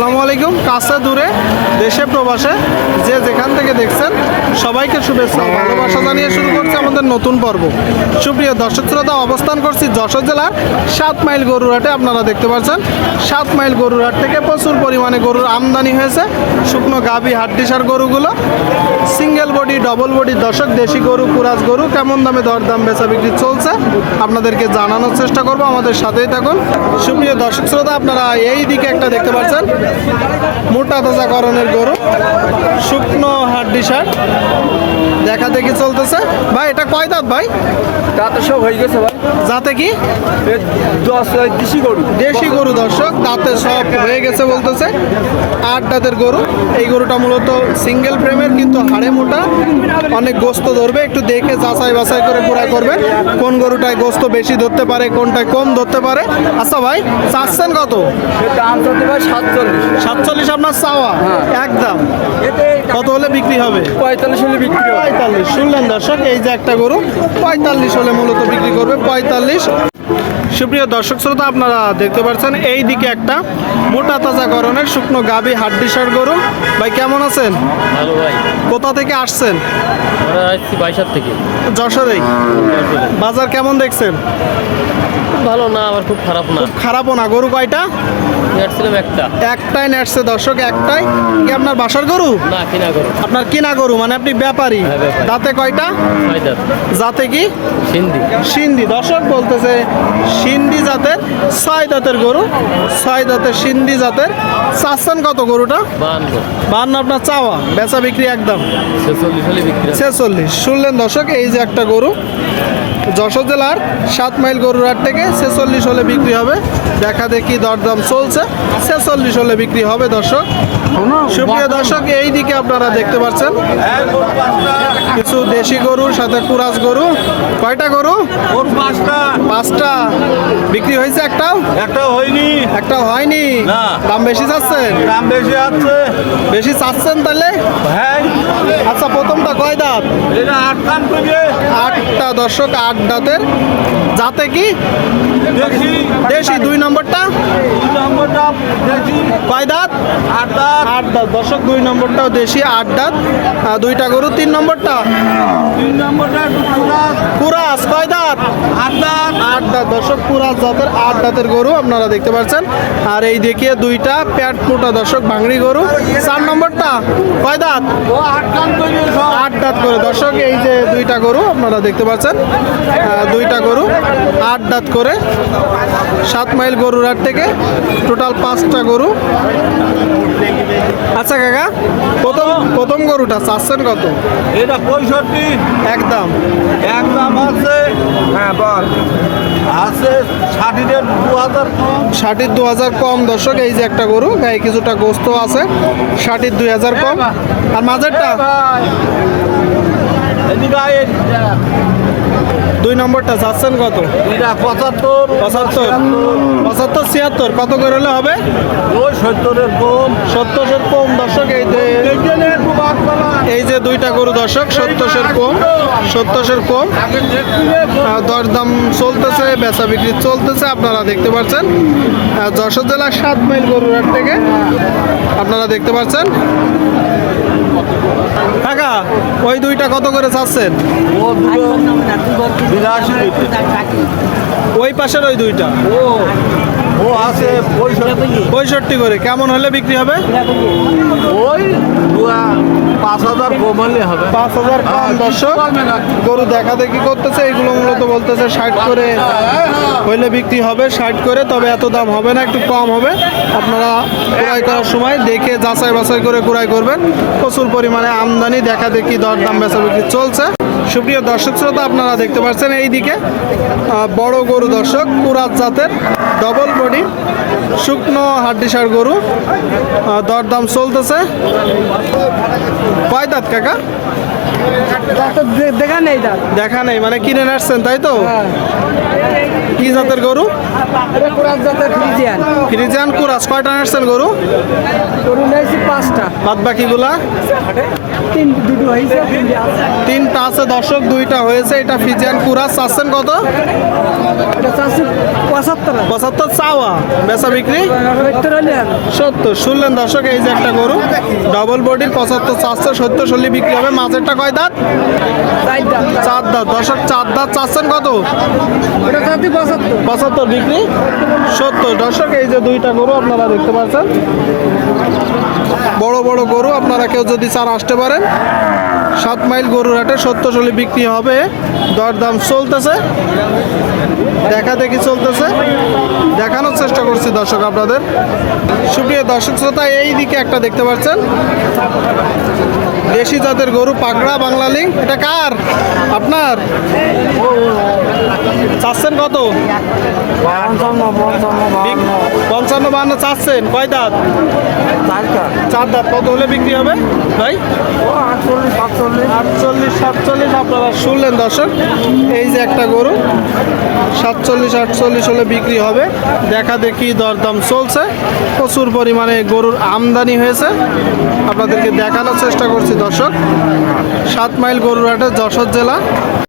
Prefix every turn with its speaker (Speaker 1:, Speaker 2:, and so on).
Speaker 1: আসসালামু আলাইকুম। কাছে দূরে দেশে প্রবাসে যে যেখান থেকে দেখছেন সবাইকে শুভেচ্ছা ও ভালোবাসা জানিয়ে শুরু করছে আমাদের নতুন পর্ব। সুপ্রিয় দর্শক শ্রোতা, অবস্থান করছি যশোর জেলার 7 মাইল গরুরহাটে। আপনারা দেখতে পাচ্ছেন 7 মাইল গরুরহাট থেকে প্রচুর পরিমাণে গরুর আমদানি হয়েছে। শুকনো গাভী হাড্ডিসার গরুগুলো সিঙ্গেল বডি ডবল বডি দর্শক দেশি গরু কুরাজ গরু কেমন দামে দরদাম বেচা বিক্রি চলছে আপনাদেরকে জানানোর চেষ্টা করব। আমাদের সাথেই থাকুন। সুপ্রিয় দর্শক শ্রোতা, আপনারা এই দিকে একটা দেখতে পাচ্ছেন মোটা তাজাকরণের গরু শুকনো হাড্ডিসার দেখা দেখি চলতেছে। ভাই এটা কয় দাঁত ভাই?
Speaker 2: দাঁত সব হয়ে গেছে ভাই।
Speaker 1: যাতে কি
Speaker 2: দেশি গরু,
Speaker 1: দেশি গরু দর্শক, দাঁতে সব হয়ে গেছে বলতেছে। 8 দাঁতের গরু। এই গরুটা মূলত সিঙ্গেল ফ্রেমের, কিন্তু হাড়ে মোটা, অনেক গোস্ত ধরবে। একটু দেখে যাচাই বাছাই করে পুরা করবেন কোন গরুটায় গোস্ত বেশি ধরতে পারে, কোনটায় কম ধরতে পারে। আচ্ছা ভাই, চাচ্ছেন কত?
Speaker 2: দাম চাচ্ছে ভাই
Speaker 1: 47 আপনার চাওয়া? একদম। কত হলে বিক্রি হবে?
Speaker 2: 45 হলে বিক্রি হয়।
Speaker 1: 45 শুনলেন দর্শক, এই যে একটা গরু 45 হলে মূলত বিক্রি করবে। 45। সুপ্রিয় দর্শক শ্রোতা, আপনারা দেখতে পাচ্ছেন এই দিকে একটা মোটা তাজাকরণের শুকনো গাভী হাড্ডিসার গরু। ভাই কেমন আছেন?
Speaker 3: ভালো ভাই।
Speaker 1: কোথা থেকে আসছেন?
Speaker 3: আমরা আসছি বাইশার থেকে।
Speaker 1: যশোরেই। বাজার কেমন দেখছেন?
Speaker 3: ভালো না, আবার খুব খারাপ না।
Speaker 1: খারাপও না। গরু কয়টা?
Speaker 3: নেটছিলাম একটা।
Speaker 1: একটাই নেটছে দর্শক, একটাই। কি আপনার বাসার গরু?
Speaker 3: না, কিনা করো।
Speaker 1: আপনার কিনা গরু, মানে আপনি ব্যাপারী।
Speaker 3: হ্যাঁ, ব্যাপারী।
Speaker 1: দাঁতে কয়টা?
Speaker 3: 6 দাঁত।
Speaker 1: জাতে কি?
Speaker 3: সিন্ধি।
Speaker 1: সিন্ধি। দর্শক বলতেছে সিন্ধি জাতের 6 দাঁতের গরু, 6 দাঁতের সিন্ধি জাতের। চাচ্ছেন কত গরুটা?
Speaker 3: 52।
Speaker 1: 52 আপনার চাওয়া, বেচা বিক্রি একদম
Speaker 3: 46 হলে বিক্রি হয়।
Speaker 1: 46 শুনলেন দর্শক, এই যে একটা গরু যশোর জেলার 7 মাইল গরুরহাট থেকে 46 হলে বিক্রি হবে। দেখা দেখি দরদাম চলছে, 46 হলে বিক্রি হবে দর্শক। সুপ্রিয় দর্শক, এই দিকে আপনারা দেখতে পাচ্ছেন কিছু দেশি গরুর সাথে কুরাজ গরু। কয়টা গরু? 5টা। বিক্রি হয়েছে একটাও?
Speaker 2: একটা হয়নি।
Speaker 1: একটা হয়নি।
Speaker 2: না।
Speaker 1: দাম বেশি চাচ্ছেন?
Speaker 2: দাম বেশি আছে।
Speaker 1: বেশি চাচ্ছেন তাহলে?
Speaker 2: হ্যাঁ,
Speaker 1: আচ্ছা, প্রথমটা কয় দাঁত?
Speaker 2: এটা 8 কান করে
Speaker 1: 8টা দর্শক, 8 দাঁতের। যাতে কি?
Speaker 2: দেশি।
Speaker 1: দেশি। 2 নম্বরটা
Speaker 2: দুই নম্বরটা দেশি।
Speaker 1: কয় দাঁত?
Speaker 2: 8 দাঁত।
Speaker 1: 8 দাঁত দর্শক, 2 নম্বরটাও দেশি, 8 দাঁত। 2টা গরু। 3 নম্বরটা
Speaker 2: 3 নম্বরটা কুরাজ।
Speaker 1: কুরাজ। কয় দাঁত?
Speaker 2: 8 দাঁত।
Speaker 1: 8 দাঁত দর্শক, কুরাজ জাতের 8 দাঁতের গরু আপনারা দেখতে পাচ্ছেন। আর এই দিকে 2টা প্যাট মোটা দর্শক ভাঙড়ি গরু। 4 নম্বরটা কয় দাঁত?
Speaker 2: ও 8 কান করে সব।
Speaker 1: 8 দাঁত করে দর্শক, এই যে 2টা গরু আপনারা দেখতে পাচ্ছেন। 2টা গরু 8 দাঁত করে 7 মাইল গরুরহাট থেকে টোটাল 5টা গরু। আচ্ছা কাকা, প্রথম গরুটা চাচ্ছেন কত?
Speaker 2: এটা 65
Speaker 1: একদম।
Speaker 2: একদম আছে। হ্যাঁ বল। আছে 60 2000 কম।
Speaker 1: 60 2000 কম দর্শক, এই যে একটা গরু, গায়ে কিছুটা গোস্ত আছে। 60 2000 কম। আর মাঝেরটা
Speaker 2: ভাই এদিকে আয়।
Speaker 1: 2 নম্বরটা চাচ্ছেন কত?
Speaker 2: এটা 75
Speaker 1: 75 76 কত করে হলে হবে?
Speaker 2: ওই 70 কম।
Speaker 1: 70 কম দর্শক, এই যে 2টা গরু দর্শক 70 কম, 70 কম। দরদাম চলতেছে, বেচা বিক্রি চলতেছে আপনারা দেখতে পাচ্ছেন। যশোর জেলার 7 মাইল গরুরহাট থেকে আপনারা দেখতে পাচ্ছেন। কাকা, ওই 2টা কত করে চাচ্ছেন?
Speaker 2: ও দুটো 82
Speaker 1: ওই পাশের ওই 2টা
Speaker 2: ও আছে
Speaker 1: 65 করে। কেমন হলে বিক্রি হবে?
Speaker 2: ওই 5000 কম হলে হবে।
Speaker 1: 5000 কম দর্শক। গরু দেখা দেখি করতেছে, এগুলো মূলত বলতেছে 60 করে হইলে বিক্রি হবে, 60 করে। তবে এত দাম হবে না, একটু কম হবে। আপনারা ক্রয় করার সময় দেখে যাচাই বাছাই করে ক্রয় করবেন। প্রচুর পরিমাণে আমদানি, দেখা দেখি দরদাম বেচা বিক্রি চলছে। সুপ্রিয় দর্শক শ্রোতা, আপনারা দেখতে পাচ্ছেন এই দিকে বড় গরু দর্শক, কুরাজ জাতের ডবল বডি শুকনো হাড্ডিসার গরু। দরদাম চলতেছে। কয় দাঁত কাকা? দেখা নেই, মানে কিনে আসছেন তাই তো? কি জাতের গরু? ফ্রিজিয়ান কুরাজ। কয়টা আসছেন গরু?
Speaker 4: 5টা।
Speaker 1: বাদ বাকিগুলা? 3টা আছে দর্শক, 2টা হয়েছে। এটা ফ্রিজিয়ান কুরাজ। চাচ্ছেন কত?
Speaker 4: এটা 75 75
Speaker 1: 75 চাওয়া, বেচা বিক্রি
Speaker 4: 70 হলে
Speaker 1: 70। শুনলেন দর্শক, এই যে একটা গরু ডবল বডির 75 চাচ্ছে, 70 চল্লি বিক্রি হবে। মাঝেরটা কয় দাঁত?
Speaker 4: 4 দাম
Speaker 1: 4 দাঁত। দর্শক 4 দাঁত চাচ্ছেন কত?
Speaker 4: এটা জাতি 75
Speaker 1: 75 বিক্রি 70। দর্শক এই যে দুইটা গরু আপনারা দেখতে পাচ্ছেন, বড় বড় গরু। আপনারা কেউ যদি চার আসতে পারেন, 7 মাইল গরুর হাটে 70 চল্লি বিক্রি হবে। দরদাম চলতেছে, দেখা দেখি চলতেছে, দেখানোর চেষ্টা করছি দর্শক আপনাদের। সুপ্রিয় দর্শক শ্রোতা, এই দিকে একটা দেখতে পাচ্ছেন দেশি জাতের গরু, পাকড়া বাংলালিং। এটা কার? আপনার? চাচ্ছেন কত? 55 চাচ্ছেন। কয় দাঁত? 4 দাঁত। কত হলে বিক্রি হবে ভাই? 48 47। আপনারা শুনলেন দর্শক, এই যে একটা গরু 47 48 হলে বিক্রি হবে। দেখা দেখি দরদাম চলছে, প্রচুর পরিমাণে গরুর আমদানি হয়েছে, আপনাদেরকে দেখানোর চেষ্টা করছি দর্শক। 7 মাইল গরুর হাটে, যশোর জেলা।